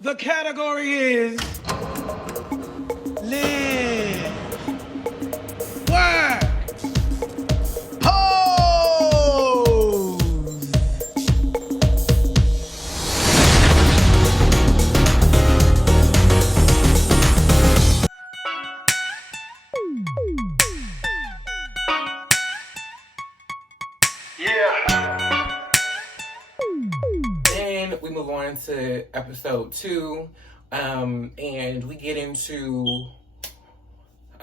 The category is live, work, pose. Then we move on to episode 2, and we get into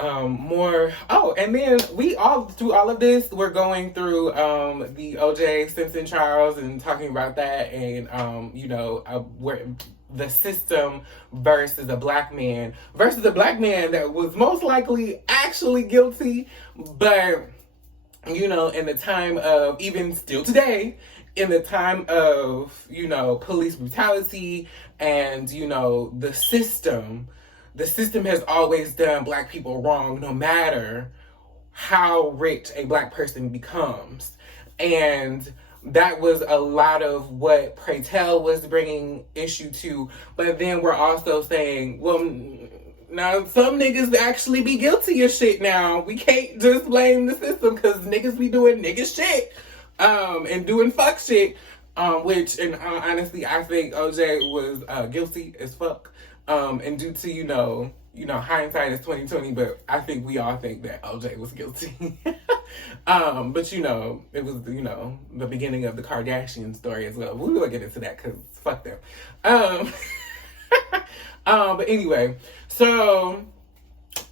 more. Oh, and then we all through all of this, we're going through the O.J. Simpson trials and talking about that, and where the system versus a black man that was most likely actually guilty, but in the time of, even still today, in the time of, police brutality and, the system has always done black people wrong, no matter how rich a black person becomes. And that was a lot of what Pray Tell was bringing issue to. But then we're also saying, well, now some niggas actually be guilty of shit now. We can't just blame the system because niggas be doing nigga shit. And doing fuck shit, which, and honestly, I think OJ was guilty as fuck, and due to, hindsight is 2020, but I think we all think that OJ was guilty. But, it was, the beginning of the Kardashian story as well. We will get into that because fuck them. But anyway, so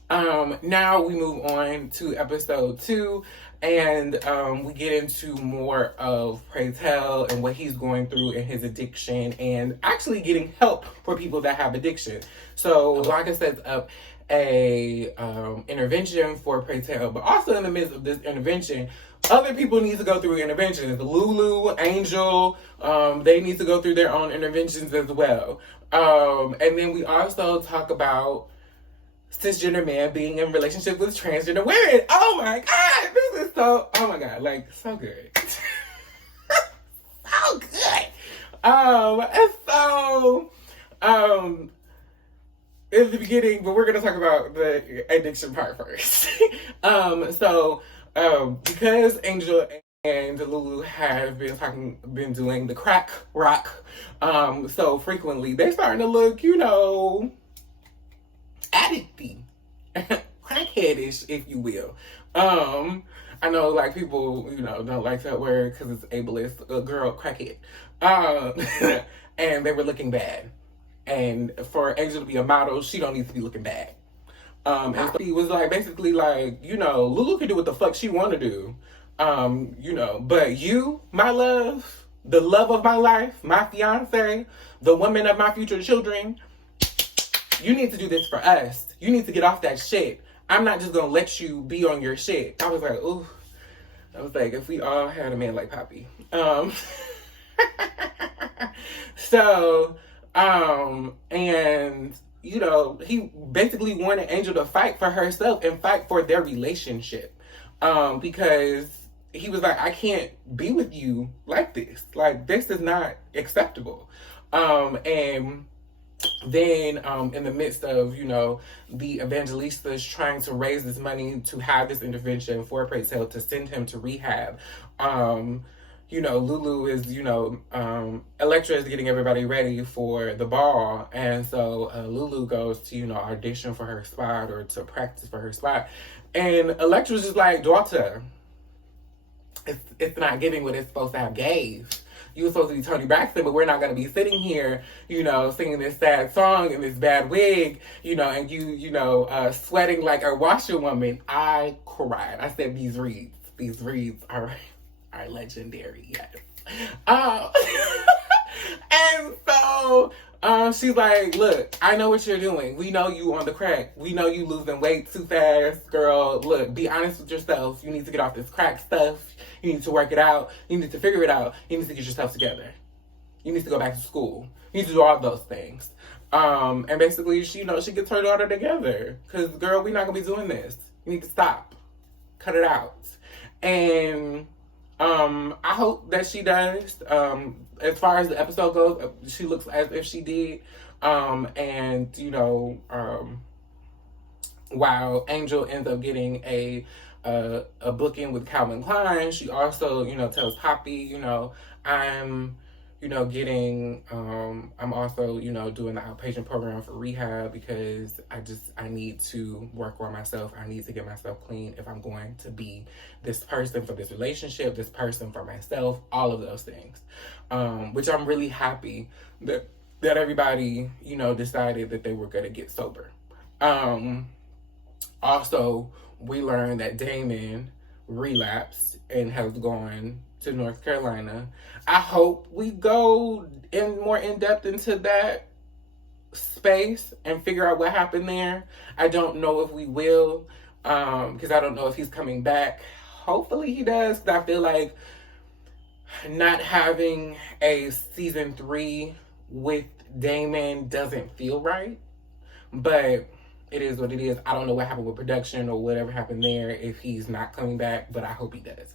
now we move on to episode 2, and we get into more of Pray Tell and what he's going through in his addiction and actually getting help for people that have addiction. So Blanca sets up a intervention for Pray Tell, but also in the midst of this intervention, other people need to go through interventions. Lulu, Angel, they need to go through their own interventions as well. And then we also talk about cisgender men being in relationship with transgender women. Oh my God, this is so, oh my God, like, so good. So good. In the beginning, but we're going to talk about the addiction part first. Because Angel and Lulu have been doing the crack rock so frequently, they're starting to look, addicty, crackheadish, if you will. I know, like, people, don't like that word because it's ableist. A girl, crackhead. And they were looking bad. And for Angel to be a model, she don't need to be looking bad. And so he was like, basically like, Lulu can do what the fuck she want to do. But you, my love, the love of my life, my fiance, the woman of my future children, you need to do this for us. You need to get off that shit. I'm not just going to let you be on your shit. I was like, ooh. I was like, if we all had a man like Poppy. And, he basically wanted Angel to fight for herself and fight for their relationship. Because he was like, I can't be with you like this. Like, this is not acceptable. And then in the midst of, the Evangelistas trying to raise this money to have this intervention for Pray Tell to send him to rehab, Lulu is, Electra is getting everybody ready for the ball. And so Lulu goes to, audition for her spot or to practice for her spot. And Electra's just like, daughter, it's not giving what it's supposed to have gave. You were supposed to be Toni Braxton, but we're not going to be sitting here, singing this sad song in this bad wig, and you, sweating like a washerwoman. I cried. I said, these reads are legendary, yes. And so she's like, look, I know what you're doing. We know you on the crack. We know you losing weight too fast, girl. Look, be honest with yourself. You need to get off this crack stuff. You need to work it out. You need to figure it out. You need to get yourself together. You need to go back to school. You need to do all those things. And basically, she gets her daughter together. Because, girl, we're not going to be doing this. You need to stop. Cut it out. And I hope that she does. As far as the episode goes, she looks as if she did. And you know, while Angel ends up getting a booking with Calvin Klein, she also, you know, tells Poppy, you know, I'm also, you know, doing the outpatient program for rehab because I need to work on myself. I need to get myself clean if I'm going to be this person for this relationship, this person for myself, all of those things. Which I'm really happy that everybody, you know, decided that they were going to get sober. Also, we learned that Damon relapsed and has gone to North Carolina. I hope we go more in depth into that space and figure out what happened there. I don't know if we will, because I don't know if he's coming back. Hopefully he does, because I feel like not having a season 3 with Damon doesn't feel right. But it is what it is. I don't know what happened with production or whatever happened there if he's not coming back, but I hope he does.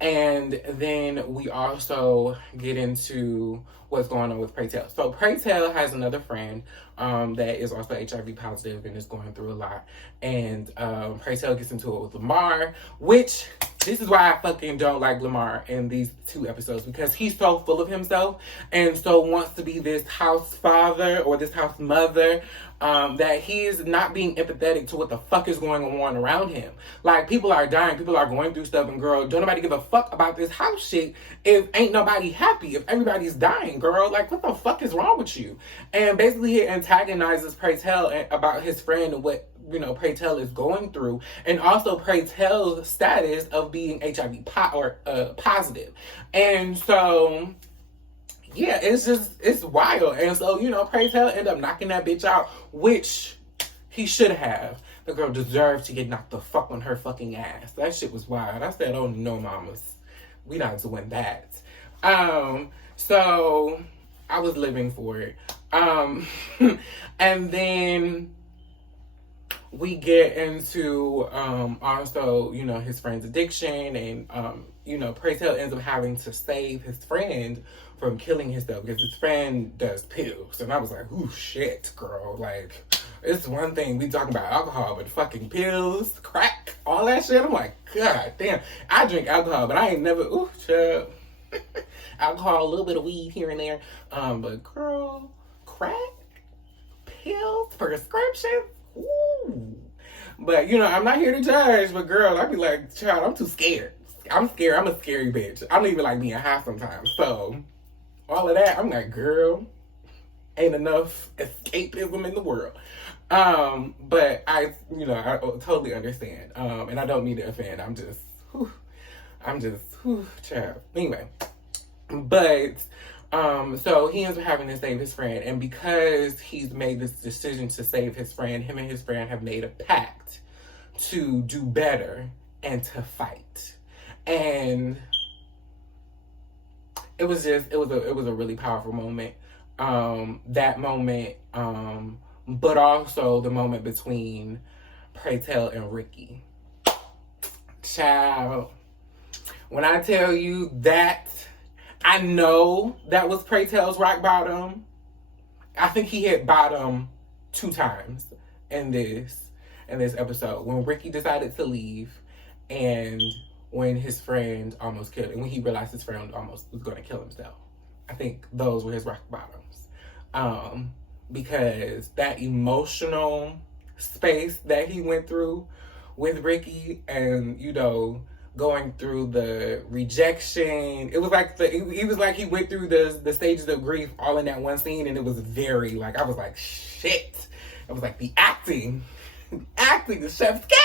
And then we also get into what's going on with Pray Tell. So Pray Tell has another friend that is also HIV positive and is going through a lot. And Pray Tell gets into it with Lamar, which this is why I fucking don't like Lamar in these 2 episodes, because he's so full of himself and so wants to be this house father or this house mother, that he is not being empathetic to what the fuck is going on around him. Like, people are dying, people are going through stuff, and girl, don't nobody give a fuck about this house shit if ain't nobody happy, if everybody's dying, girl. Like, what the fuck is wrong with you? And basically he antagonizes Pray Tell about his friend and what, you know, Pray Tell is going through, and also Pray Tell's status of being HIV positive. And so, yeah, it's wild. And so, you know, Pray Tell end up knocking that bitch out, which he should have. The girl deserved to get knocked the fuck on her fucking ass. That shit was wild. I said, oh no, mamas, we not doing that. So I was living for it. And then we get into also, you know, his friend's addiction, and you know, Pray Tell ends up having to save his friend from killing himself because his friend does pills. And I was like, ooh, shit, girl. Like, it's one thing we talking about alcohol, but fucking pills, crack, all that shit. I'm like, God damn. I drink alcohol, but I ain't never, ooh, child. Alcohol, a little bit of weed here and there. But girl, crack, pills, prescriptions. Ooh. But, you know, I'm not here to judge, but girl, I'd be like, child, I'm too scared. I'm scared. I'm a scary bitch. I don't even like being high sometimes. So, all of that, I'm like, girl, ain't enough escapism in the world. But I totally understand. And I don't mean to offend. I'm just, child. Anyway. But, so he ends up having to save his friend, and because he's made this decision to save his friend, him and his friend have made a pact to do better and to fight. And it was a really powerful moment. That moment, but also the moment between Pray Tell and Ricky. Child, when I tell you that, I know that was Pray Tell's rock bottom. I think he hit bottom 2 times in this episode. When Ricky decided to leave, and when his friend almost killed him, when he realized his friend almost was going to kill himself. I think those were his rock bottoms. Because that emotional space that he went through with Ricky, and, you know, going through the rejection. It was like he went through the stages of grief all in that one scene, and it was very, like, I was like, shit. I was like, the acting, the chef's kiss.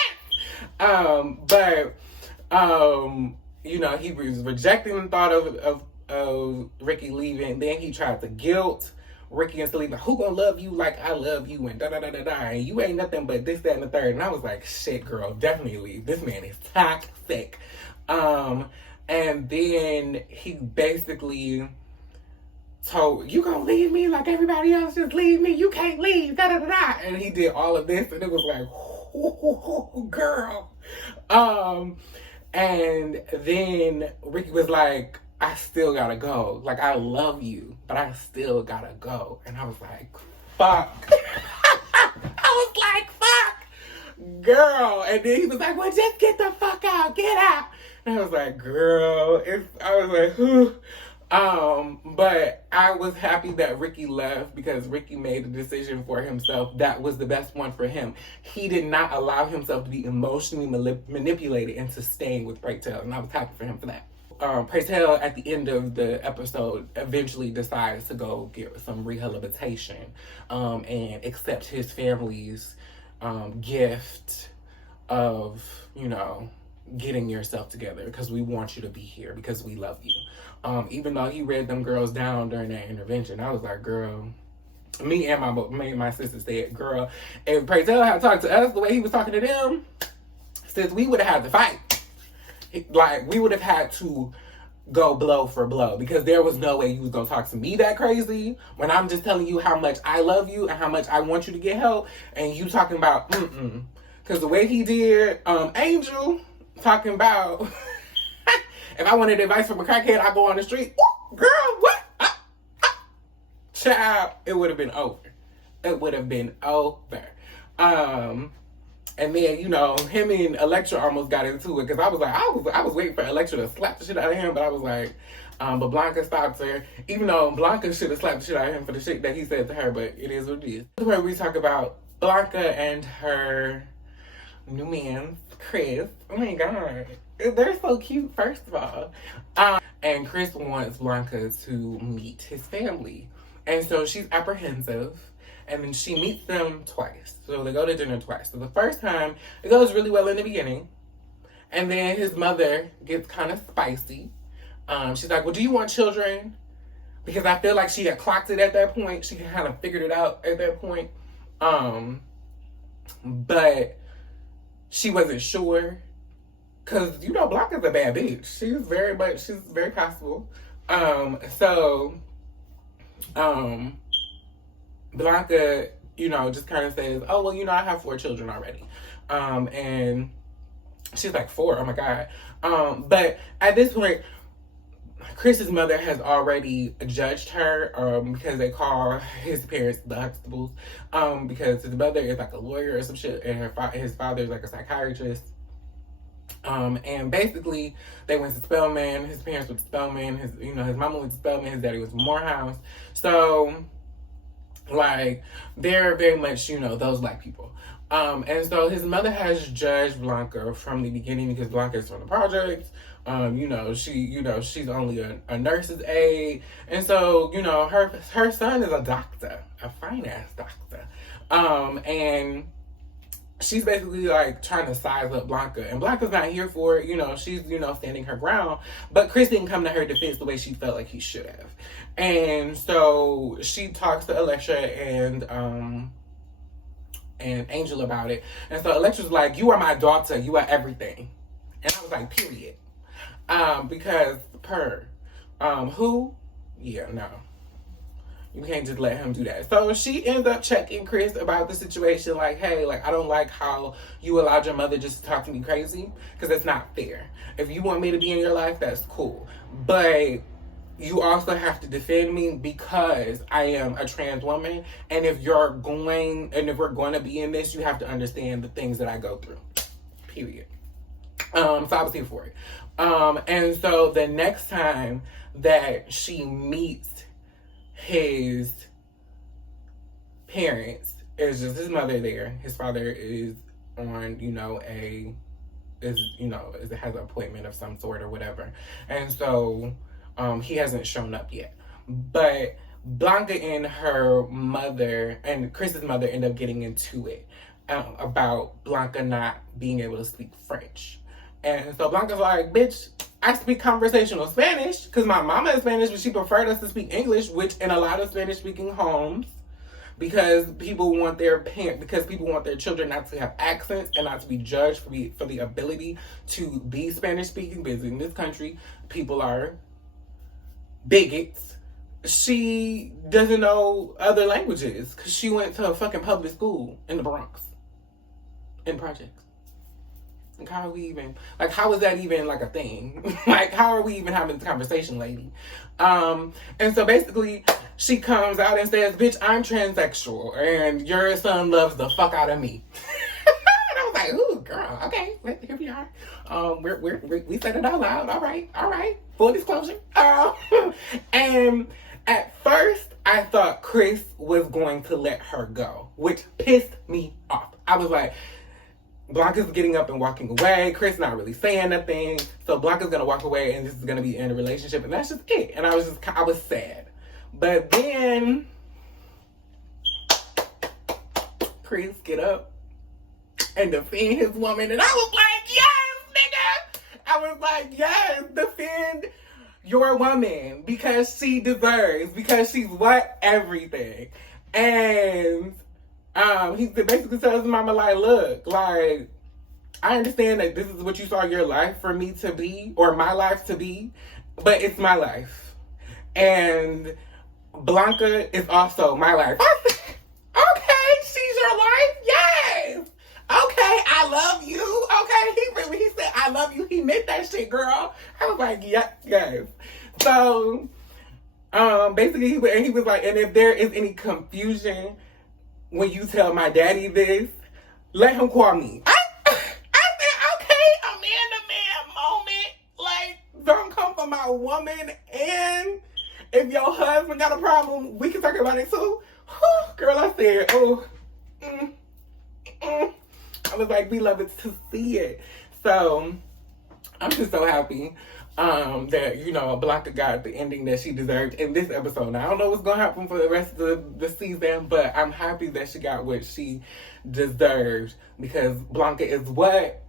But you know, he was rejecting the thought of Ricky leaving. Then he tried to guilt Ricky into leaving. Who gonna love you like I love you, and and you ain't nothing but this, that, and the third. And I was like, shit, girl, definitely leave. This man is toxic. And then he basically told, you gonna leave me like everybody else just leave me? You can't leave, And he did all of this, and it was like, ooh, girl. And then Ricky was like, I still gotta go. Like, I love you, but I still gotta go. And I was like, fuck. I was like, fuck, girl. And then he was like, well, just get the fuck out. Get out. And I was like, girl. I was like, whew. But I was happy that Ricky left because Ricky made a decision for himself that was the best one for him. He did not allow himself to be emotionally manipulated into staying with Praytel, and I was happy for him for that. Praytel, at the end of the episode, eventually decides to go get some rehabilitation and accept his family's gift of, you know, getting yourself together because we want you to be here because we love you. Even though he read them girls down during that intervention, I was like, girl, me and my sister said, girl, if Praytel had talked to us the way he was talking to them, since we would have had to fight. Like, we would have had to go blow for blow because there was no way you was going to talk to me that crazy when I'm just telling you how much I love you and how much I want you to get help, and you talking about, Because the way he did Angel, talking about, if I wanted advice from a crackhead, I go on the street, girl, what? Child, it would have been over. It would have been over. And then, you know, him and Elektra almost got into it because I was like, I was waiting for Elektra to slap the shit out of him, but I was like, but Blanca stopped her, even though Blanca should have slapped the shit out of him for the shit that he said to her, but it is what it is. Where we talk about Blanca and her new man, Chris. Oh my God. They're so cute, first of all. And Chris wants Blanca to meet his family. And so she's apprehensive. And then she meets them twice. So they go to dinner twice. So the first time, it goes really well in the beginning. And then his mother gets kind of spicy. She's like, well, do you want children? Because I feel like she had clocked it at that point. She kind of figured it out at that point. But she wasn't sure. Because, you know, Blanca's a bad bitch. She's very possible. Blanca, you know, just kind of says, oh, well, you know, I have 4 children already. And she's like, 4? Oh, my God. But at this point, Chris's mother has already judged her because they call his parents the Huxtables because his mother is like a lawyer or some shit, and his father is like a psychiatrist. And basically, they went to Spelman. His parents went to Spelman. His mama went to Spelman. His daddy was from Morehouse. So, like, they're very much, you know, those black people. And so his mother has judged Blanca from the beginning because Blanca is from the projects. She's only a nurse's aide. And so, you know, her son is a doctor, a fine-ass doctor. And she's basically, like, trying to size up Blanca. And Blanca's not here for it. You know, she's, you know, standing her ground. But Chris didn't come to her defense the way she felt like he should have. And so she talks to Elektra and Angel about it. And so Electra's like, you are my daughter. You are everything. And I was like, period. Because who? Yeah, no. You can't just let him do that. So she ends up checking Chris about the situation. Like, hey, like, I don't like how you allowed your mother just to talk to me crazy. Because that's not fair. If you want me to be in your life, that's cool. But you also have to defend me because I am a trans woman. And if we're going to be in this, you have to understand the things that I go through. Period. So I was here for it. And so the next time that she meets his parents, it's just his mother there. His father is on, has an appointment of some sort or whatever. And so he hasn't shown up yet. But Blanca and her mother and Chris's mother end up getting into it about Blanca not being able to speak French. And so Blanca's like, bitch, I speak conversational Spanish because my mama is Spanish, but she preferred us to speak English, which in a lot of Spanish-speaking homes, because people want their children not to have accents and not to be judged for the ability to be Spanish-speaking. Because in this country, people are bigots. She doesn't know other languages because she went to a fucking public school in the Bronx, in projects. Like, how are we even, like, how is that even, like, a thing? Like, how are we even having this conversation, lady? And so basically, she comes out and says, bitch, I'm transsexual, and your son loves the fuck out of me. And I was like, ooh, girl, okay, here we are. We said it out loud. All right. Full disclosure. And at first, I thought Chris was going to let her go, which pissed me off. I was like, Blanca's getting up and walking away. Chris not really saying nothing. So Blanca's gonna walk away and this is gonna be in a relationship, and that's just it. And I was sad. But then Chris get up and defend his woman, and I was like, yes, nigga. I was like, yes, defend your woman because she deserves, because she's what? Everything. And he basically tells his mama, like, look, like, I understand that this is what you saw your life for me to be, or my life to be, but it's my life. And Blanca is also my life. Okay, she's your life? Yes. Okay, I love you. Okay, he said, I love you. He meant that shit, girl. I was like, yes. So, basically, he was like, and if there is any confusion when you tell my daddy this, let him call me. I said, okay, a man-to-man moment. Like, don't come for my woman. And if your husband got a problem, we can talk about it too. Girl, I said, I was like, we love it to see it. So, I'm just so happy that, you know, Blanca got the ending that she deserved in this episode. Now, I don't know what's going to happen for the rest of the season, but I'm happy that she got what she deserved because Blanca is what?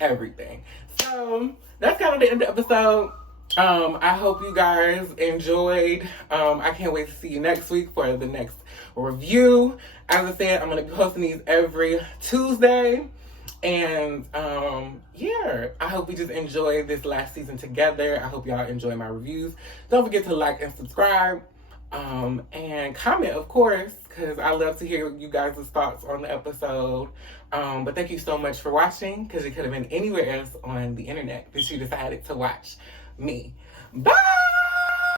Everything. So, that's kind of the end of the episode. I hope you guys enjoyed. I can't wait to see you next week for the next review. As I said, I'm going to be posting these every Tuesday. And yeah, I hope we just enjoy this last season together. I hope y'all enjoy my reviews. Don't forget to like and subscribe. And comment, of course, because I love to hear you guys' thoughts on the episode. But thank you so much for watching, because it could have been anywhere else on the internet, but you decided to watch me. Bye!